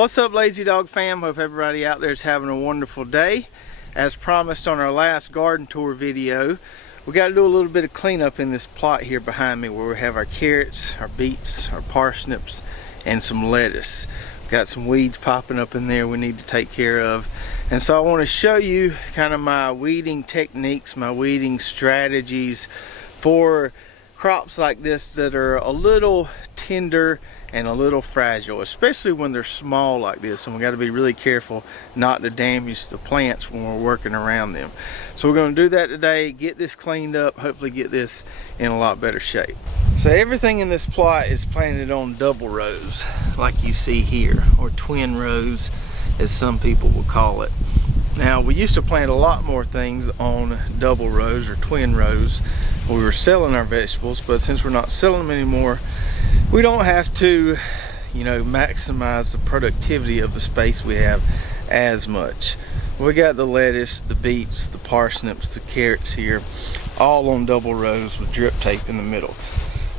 What's up, Lazy Dog fam? Hope everybody out there is having a wonderful day. As promised on our last garden tour video, we got to do a little bit of cleanup in this plot here behind me where we have our carrots, our beets, our parsnips, and some lettuce. We've got some weeds popping up in there we need to take care of. And so I want to show you kind of my weeding techniques, my weeding strategies for crops like this that are a little tender and a little fragile, especially when they're small like this, and we got to be really careful not to damage the plants when we're working around them. So we're going to do that today, get this cleaned up, hopefully get this in a lot better shape. So everything in this plot is planted on double rows like you see here, or twin rows as some people will call it. Now, we used to plant a lot more things on double rows or twin rows when we were selling our vegetables, but since we're not selling them anymore, we don't have to, maximize the productivity of the space we have as much. We got the lettuce, the beets, the parsnips, the carrots here, all on double rows with drip tape in the middle.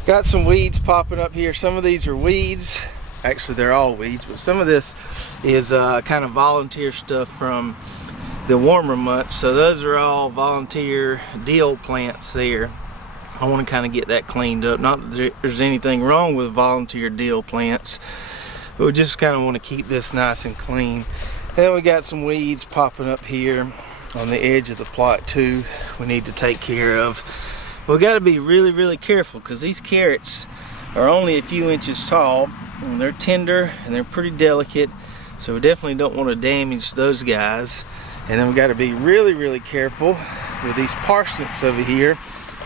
Got some weeds popping up here. Some of these are weeds. Actually, they're all weeds, but some of this is kind of volunteer stuff from the warmer months. So those are all volunteer dill plants there. I want to kind of get that cleaned up. Not that there's anything wrong with volunteer dill plants, but we just kind of want to keep this nice and clean. And then we got some weeds popping up here on the edge of the plot too we need to take care of. We got to be really careful because these carrots are only a few inches tall and they're tender and they're pretty delicate, so we definitely don't want to damage those guys. And then we got to be really careful with these parsnips over here,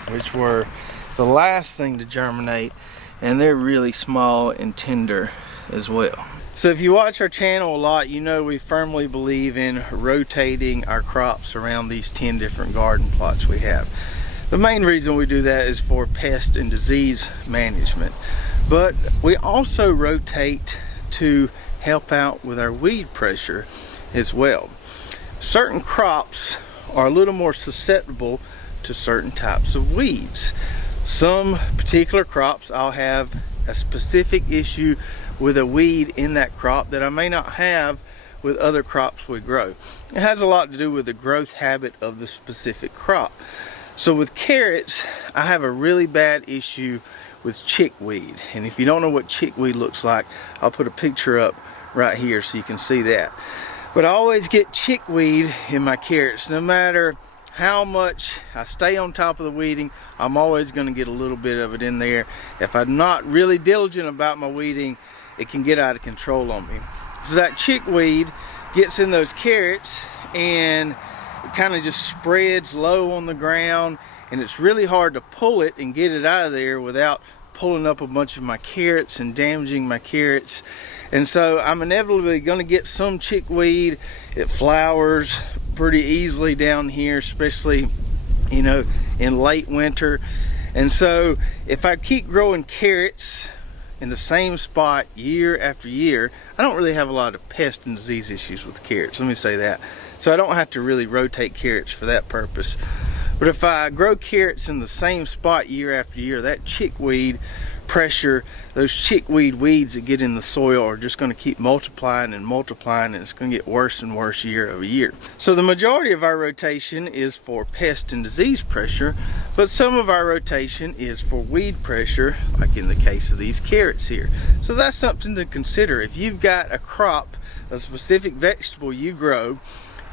which were the last thing to germinate, and they're really small and tender as well. So if you watch our channel a lot, you know we firmly believe in rotating our crops around these 10 different garden plots we have. The main reason we do that is for pest and disease management, but we also rotate to help out with our weed pressure as well. Certain crops are a little more susceptible to certain types of weeds. Some particular crops I'll have a specific issue with a weed in that crop that I may not have with other crops we grow. It has a lot to do with the growth habit of the specific crop. So with carrots, I have a really bad issue with chickweed, and if you don't know what chickweed looks like, I'll put a picture up right here so you can see that. But I always get chickweed in my carrots. No matter how much I stay on top of the weeding, I'm always going to get a little bit of it in there. If I'm not really diligent about my weeding, it can get out of control on me. So that chickweed gets in those carrots and it kind of just spreads low on the ground, and it's really hard to pull it and get it out of there without pulling up a bunch of my carrots and damaging my carrots. And so I'm inevitably going to get some chickweed. It flowers pretty easily down here, especially in late winter. And so if I keep growing carrots in the same spot year after year, I don't really have a lot of pest and disease issues with carrots, let me say that. So I don't have to really rotate carrots for that purpose. But if I grow carrots in the same spot year after year, that chickweed pressure, those chickweed weeds that get in the soil are just going to keep multiplying and multiplying, and it's going to get worse and worse year over year. So the majority of our rotation is for pest and disease pressure, but some of our rotation is for weed pressure, like in the case of these carrots here. So that's something to consider. If you've got a crop, a specific vegetable you grow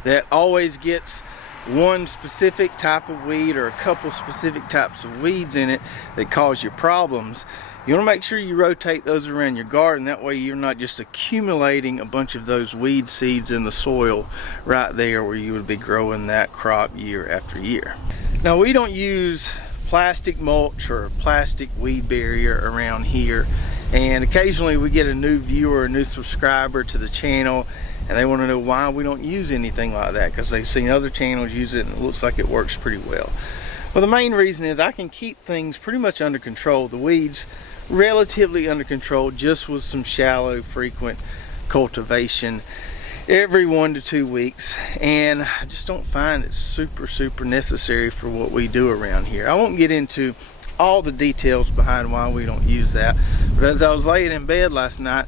that always gets one specific type of weed or a couple specific types of weeds in it that cause you problems, you want to make sure you rotate those around your garden. That way you're not just accumulating a bunch of those weed seeds in the soil right there where you would be growing that crop year after year. Now, we don't use plastic mulch or plastic weed barrier around here, and occasionally we get a new viewer, a new subscriber to the channel, and they want to know why we don't use anything like that, because they've seen other channels use it and it looks like it works pretty well. Well, the main reason is I can keep things pretty much under control, the weeds relatively under control, just with some shallow, frequent cultivation every 1 to 2 weeks. And I just don't find it super necessary for what we do around here. I won't get into all the details behind why we don't use that, but as I was laying in bed last night,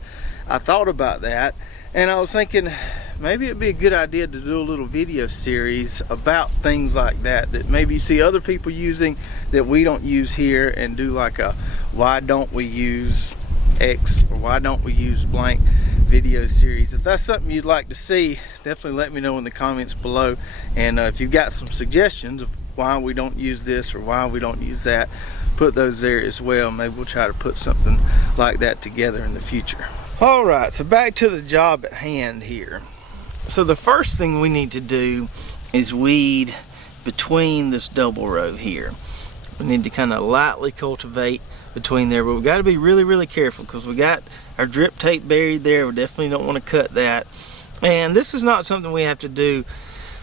I thought about that, and I was thinking maybe it'd be a good idea to do a little video series about things like that maybe you see other people using that we don't use here, and do like a why don't we use X or why don't we use blank video series. If that's something you'd like to see, definitely let me know in the comments below. And if you've got some suggestions of why we don't use this or why we don't use that, put those there as well. Maybe we'll try to put something like that together in the future. All right, so back to the job at hand here. So the first thing we need to do is weed between this double row here. We need to kind of lightly cultivate between there, but we've got to be really careful because we got our drip tape buried there. We definitely don't want to cut that. And this is not something we have to do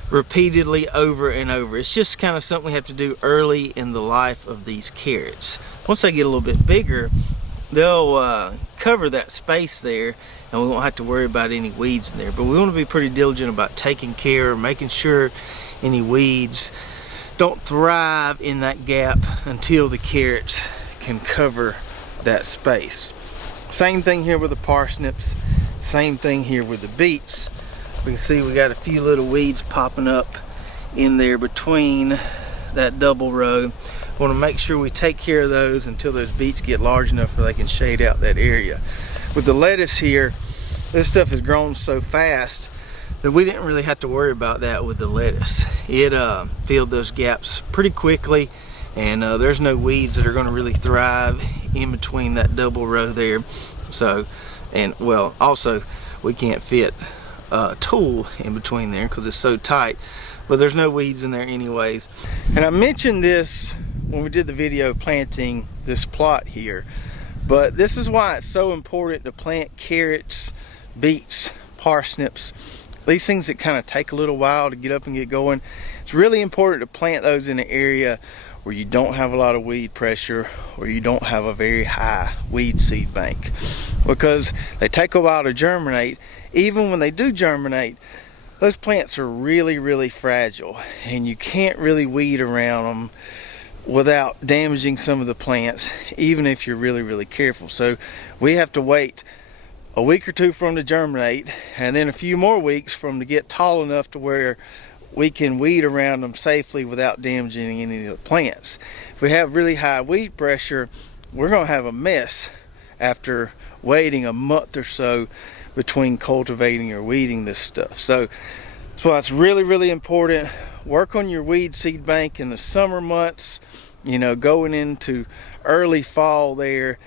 repeatedly over and over. It's just kind of something we have to do early in the life of these carrots. Once they get a little bit bigger, they'll cover that space there, and we won't have to worry about any weeds in there. But we want to be pretty diligent about taking care, making sure any weeds don't thrive in that gap until the carrots can cover that space. Same thing here with the parsnips, same thing here with the beets. We can see we got a few little weeds popping up in there between that double row. We want to make sure we take care of those until those beets get large enough where they can shade out that area. With the lettuce here, this stuff has grown so fast that we didn't really have to worry about that with the lettuce. It filled those gaps pretty quickly, and there's no weeds that are going to really thrive in between that double row there. So, and well, also we can't fit a tool in between there because it's so tight, but there's no weeds in there anyways. And I mentioned this when we did the video planting this plot here, but this is why it's so important to plant carrots, beets, parsnips, these things that kind of take a little while to get up and get going. It's really important to plant those in an area where you don't have a lot of weed pressure, or you don't have a very high weed seed bank, because they take a while to germinate. Even when they do germinate, those plants are really fragile, and you can't really weed around them without damaging some of the plants, even if you're really careful. So we have to wait a week or two for them to germinate, and then a few more weeks for them to get tall enough to where we can weed around them safely without damaging any of the plants. If we have really high weed pressure, we're going to have a mess after waiting a month or so between cultivating or weeding this stuff. So that's why it's really important. Work on your weed seed bank in the summer months, you know, going into early fall there,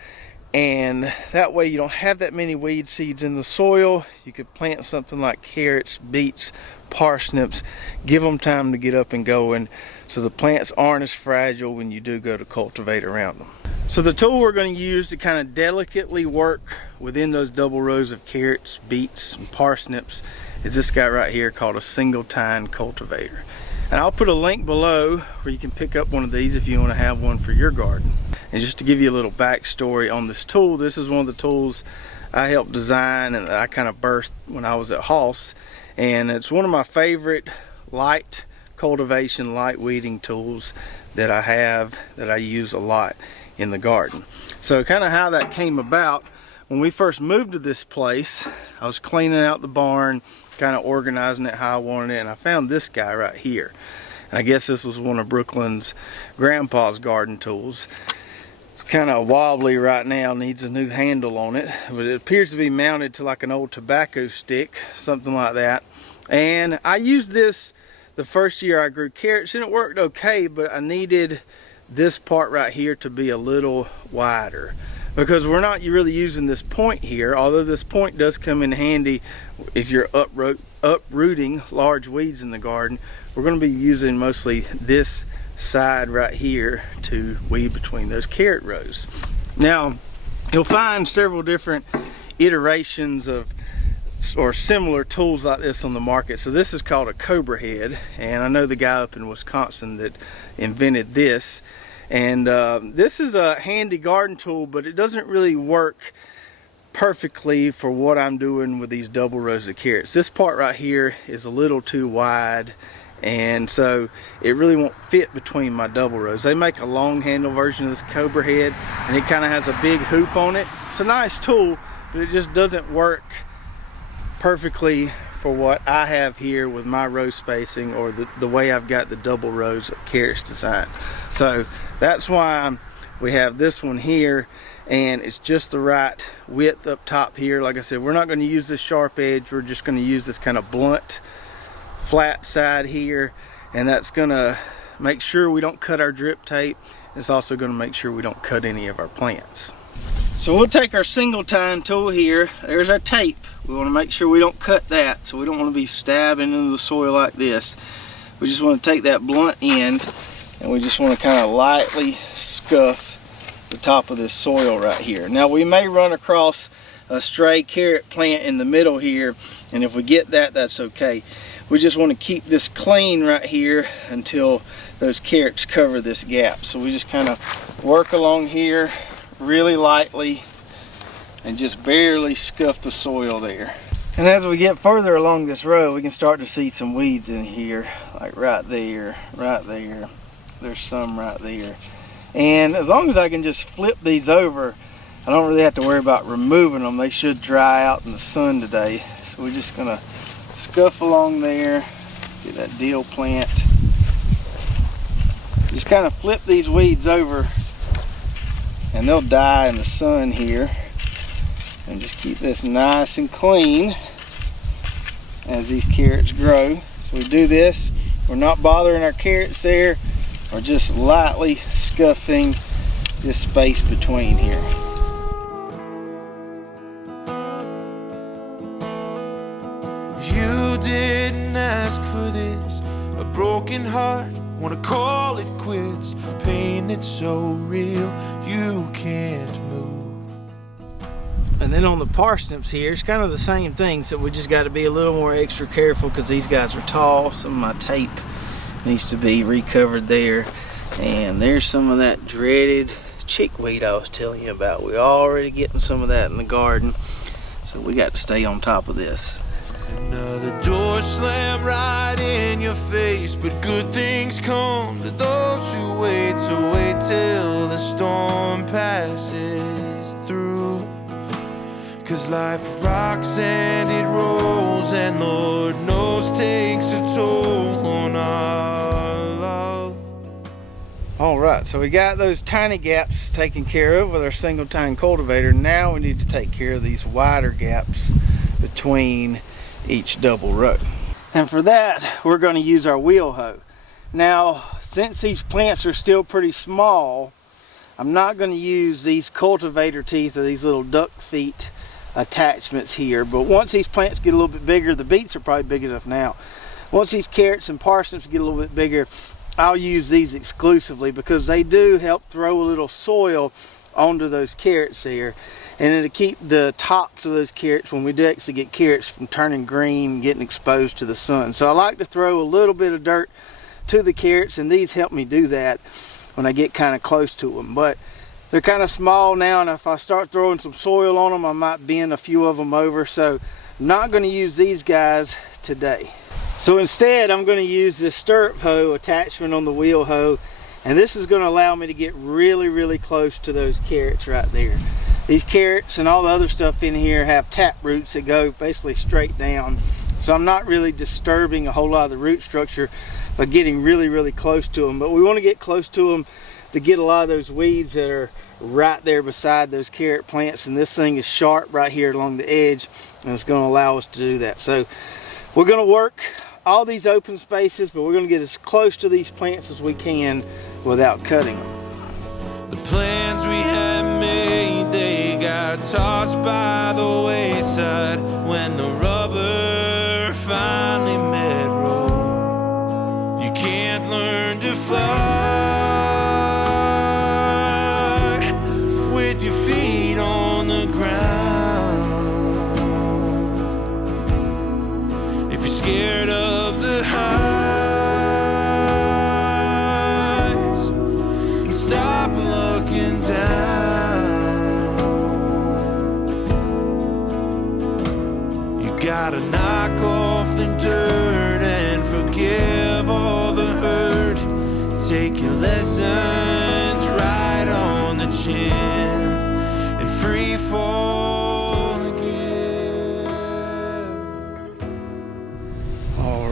and that way you don't have that many weed seeds in the soil. You could plant something like carrots, beets, parsnips, give them time to get up and going, so the plants aren't as fragile when you do go to cultivate around them. So the tool we're going to use to kind of delicately work within those double rows of carrots, beets, and parsnips is this guy right here called a Singletine cultivator. And I'll put a link below where you can pick up one of these if you want to have one for your garden. And just to give you a little backstory on this tool, this is one of the tools I helped design and I kind of birthed when I was at Hoss. And it's one of my favorite light cultivation, light weeding tools that I have, that I use a lot in the garden. So kind of how that came about, when we first moved to this place, I was cleaning out the barn, kind of organizing it how I wanted it, and I found this guy right here. And I guess this was one of Brooklyn's grandpa's garden tools. It's kind of wobbly right now, needs a new handle on it, but it appears to be mounted to like an old tobacco stick, something like that. And I used this the first year I grew carrots, and it worked okay, but I needed this part right here to be a little wider, because we're not really using this point here, although this point does come in handy if you're uprooting large weeds in the garden. We're going to be using mostly this side right here to weed between those carrot rows. Now you'll find several different iterations of or similar tools like this on the market. So this is called a Cobra head, and I know the guy up in Wisconsin that invented this. And this is a handy garden tool, but it doesn't really work perfectly for what I'm doing with these double rows of carrots. This part right here is a little too wide, and so it really won't fit between my double rows. They make a long handle version of this Cobra head, and it kind of has a big hoop on it. It's a nice tool, but it just doesn't work perfectly for what I have here with my row spacing, or the way I've got the double rows of carrots designed. So that's why we have this one here, and it's just the right width up top here. Like I said, we're not going to use this sharp edge, we're just going to use this kind of blunt flat side here, and that's going to make sure we don't cut our drip tape. It's also going to make sure we don't cut any of our plants. So we'll take our Singletine tool here. There's our tape. We want to make sure we don't cut that, so we don't want to be stabbing into the soil like this. We just want to take that blunt end, and we just want to kind of lightly scuff the top of this soil right here. Now we may run across a stray carrot plant in the middle here, and if we get that, that's okay. We just want to keep this clean right here until those carrots cover this gap. So we just kind of work along here really lightly and just barely scuff the soil there. And as we get further along this row, we can start to see some weeds in here, like right there, right there. There's some right there. And as long as I can just flip these over, I don't really have to worry about removing them. They should dry out in the sun today. So we're just gonna scuff along there, get that dill plant. Just kind of flip these weeds over and they'll die in the sun here. And just keep this nice and clean as these carrots grow. So we do this, we're not bothering our carrots there, we're just lightly scuffing this space between here. You didn't ask for this, a broken heart, wanna call it quits, pain that's so real you can't move. And then on the parsnips here, it's kind of the same thing, so we just got to be a little more extra careful because these guys are tall. Some of my tape needs to be recovered there. And there's some of that dreaded chickweed I was telling you about. We're already getting some of that in the garden, so we got to stay on top of this. Another door slammed right in your face, but good things come to those who wait. So wait till the storm passes through, 'cause life rocks and it rolls, and Lord knows takes a toll on our love. All right, so we got those tiny gaps taken care of with our Singletine cultivator. Now we need to take care of these wider gaps between each double row. And for that, we're going to use our wheel hoe. Now, since these plants are still pretty small, I'm not going to use these cultivator teeth or these little duck feet attachments here. But once these plants get a little bit bigger, the beets are probably big enough now. Once these carrots and parsnips get a little bit bigger, I'll use these exclusively because they do help throw a little soil onto those carrots here, and it'll keep the tops of those carrots, when we do actually get carrots, from turning green and getting exposed to the sun. So I like to throw a little bit of dirt to the carrots, and these help me do that when I get kind of close to them. But they're kind of small now, and if I start throwing some soil on them, I might bend a few of them over. So I'm not going to use these guys today. So instead, I'm going to use this stirrup hoe attachment on the wheel hoe, and this is going to allow me to get really, really close to those carrots right there. These carrots and all the other stuff in here have tap roots that go basically straight down. So I'm not really disturbing a whole lot of the root structure by getting really, really close to them. But we want to get close to them to get a lot of those weeds that are right there beside those carrot plants. And this thing is sharp right here along the edge, and it's going to allow us to do that. So we're going to work all these open spaces, but we're going to get as close to these plants as we can without cutting them. The plans we had made, they got tossed by the wayside when the rubber finally met road. You can't learn to fly with your feet on the ground. If you're scared of the heights, and stop looking down. You gotta knock off the dirt and forgive all the hurt. Take your lessons right on the chin and free fall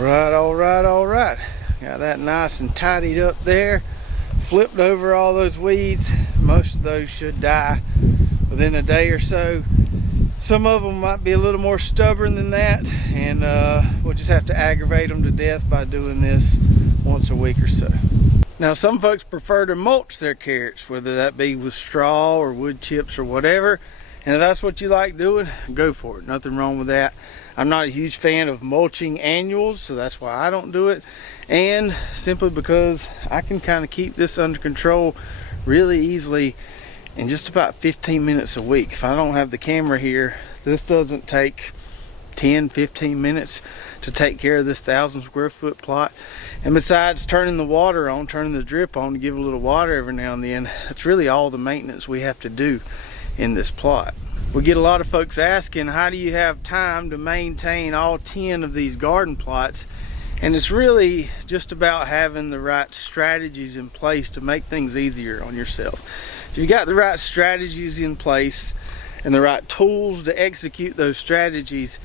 All right. Got that nice and tidied up there. Flipped over all those weeds. Most of those should die within a day or so. Some of them might be a little more stubborn than that, and we'll just have to aggravate them to death by doing this once a week or so. Now, some folks prefer to mulch their carrots, whether that be with straw or wood chips or whatever. And if that's what you like doing, go for it. Nothing wrong with that. I'm not a huge fan of mulching annuals, so that's why I don't do it. And simply because I can kind of keep this under control really easily in just about 15 minutes a week. If I don't have the camera here, this doesn't take 10-15 minutes to take care of this 1,000 square foot plot. And besides turning the water on, turning the drip on to give a little water every now and then, that's really all the maintenance we have to do in this plot. We get a lot of folks asking, how do you have time to maintain all 10 of these garden plots? And it's really just about having the right strategies in place to make things easier on yourself. If you got the right strategies in place and the right tools to execute those strategies,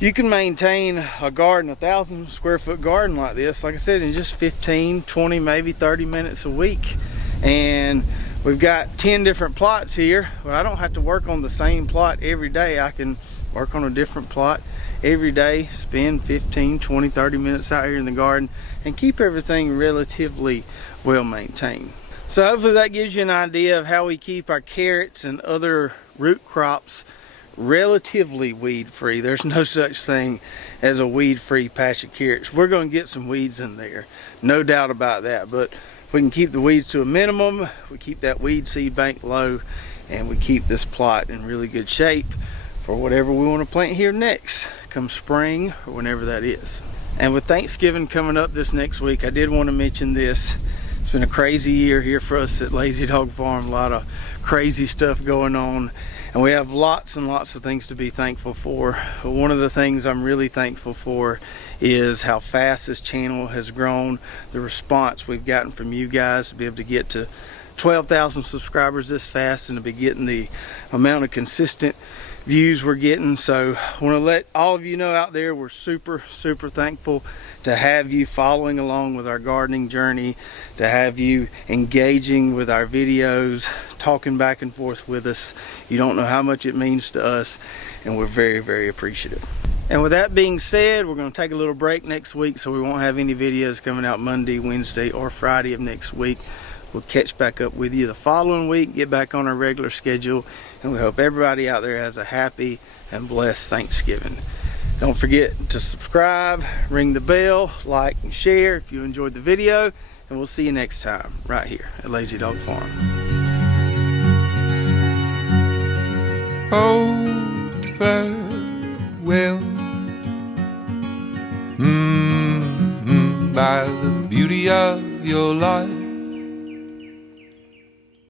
you can maintain a garden, 1,000 square foot garden like this, like I said, in just 15, 20, maybe 30 minutes a week. And we've got 10 different plots here, but I don't have to work on the same plot every day. I can work on a different plot every day, spend 15, 20, 30 minutes out here in the garden, and keep everything relatively well maintained. So hopefully that gives you an idea of how we keep our carrots and other root crops relatively weed free. There's no such thing as a weed free patch of carrots. We're going to get some weeds in there, no doubt about that, but if we can keep the weeds to a minimum, we keep that weed seed bank low, and we keep this plot in really good shape for whatever we want to plant here next, come spring or whenever that is. And with Thanksgiving coming up this next week, I did want to mention this. It's been a crazy year here for us at Lazy Dog Farm, a lot of crazy stuff going on, and we have lots and lots of things to be thankful for. But one of the things I'm really thankful for is how fast this channel has grown, the response we've gotten from you guys to be able to get to 12,000 subscribers this fast and to be getting the amount of consistent views we're getting. So I want to let all of you know out there, we're super thankful to have you following along with our gardening journey, to have you engaging with our videos, talking back and forth with us. You don't know how much it means to us, and we're very appreciative. And with that being said, we're going to take a little break next week, so we won't have any videos coming out Monday, Wednesday, or Friday of next week. We'll catch back up with you the following week, get back on our regular schedule, and we hope everybody out there has a happy and blessed Thanksgiving. Don't forget to subscribe, ring the bell, like and share if you enjoyed the video, and we'll see you next time right here at Lazy Dog Farm. Oh, farewell. By the beauty of your life,